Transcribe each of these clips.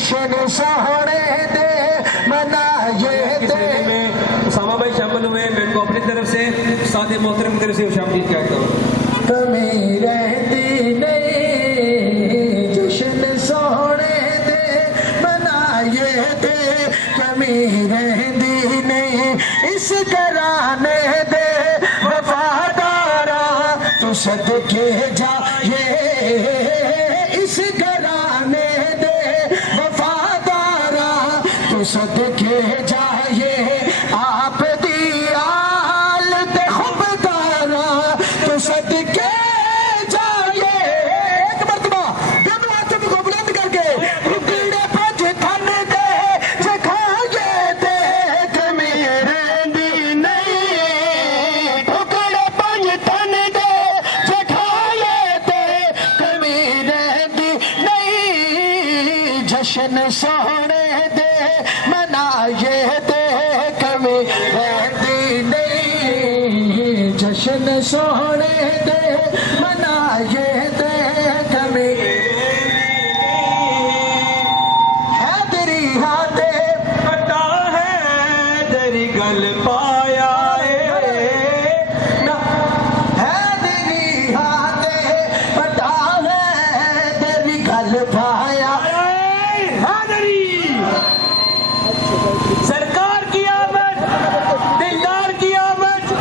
جشن سونے دے منائے دے. اسامہ بھائی شامل ہوئے ہیں. میں ان کو اپنی طرف سے استاد محترم کی طرف سے خوش آمدید کہتا ہوں. کمی رہتی نہیں جشن سونے دے منائے دے. کمی رہتی نہیں اس گھرانے دے وفادارا تو صدقے جائے. اس گھرانے دے وفادارا تو صدقے جائے. آپ دی آل دے خبدارا تو صدقے جائے. ایک مرتبہ دونوں ہاتھوں کو بلند کر کے رکڑے پج تھن دے جکھائے دے. کمی رہندی نہیں رکڑے پج تھن دے جکھائے دے. کمی رہندی نہیں جشن سونے دے منائے دے. کمی رہندی نہیں جشن سونے دے منائے دے. کمی حیدری ہاتھے پتا ہے دری گل پایا حیدری ہاتھے پتا ہے تیری گل پایا. سرکار کی آمد, دلدار کی آمد,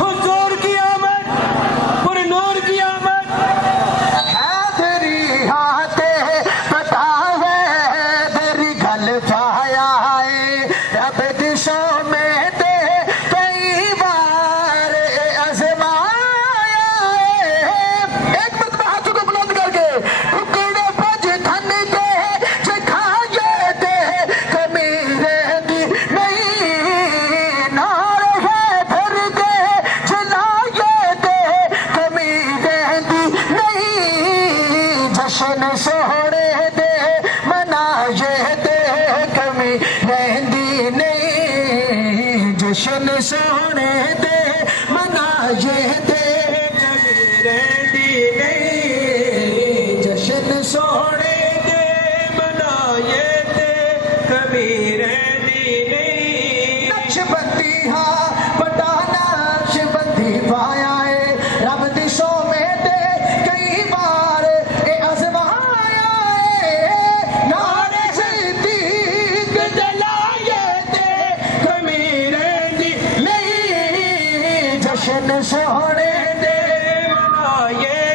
حضور کی آمد, پر نور کی آمد. حیدری ہاتھے پتا ہے تیری گل پایا ہے. رب دشوں میں تے کئی بار آزمایا ہے. ایک مرتبہ ہاتھوں کو بلند کر کے ٹکڑے پج تھن دے جکھائے دے. کمی رہندی نہیں نعرے ہے پھر دے جلائے دے. کمی رہندی نہیں جشن سونے دے منائے دے. کمی رہندی نہیں جشن سونے دے منائے دے. کمی رہندی نہیں جشن سونے دے منائے دے. کمی رہندی نہیں. نقش بندی ہاں بڑا نقش بندی پایا ہے. رب دشوں میں دے کئی بار اے آزمایا ہے. نعرے صدیق دلائے دے. کمی رہندی نہیں جشن سونے دے منائے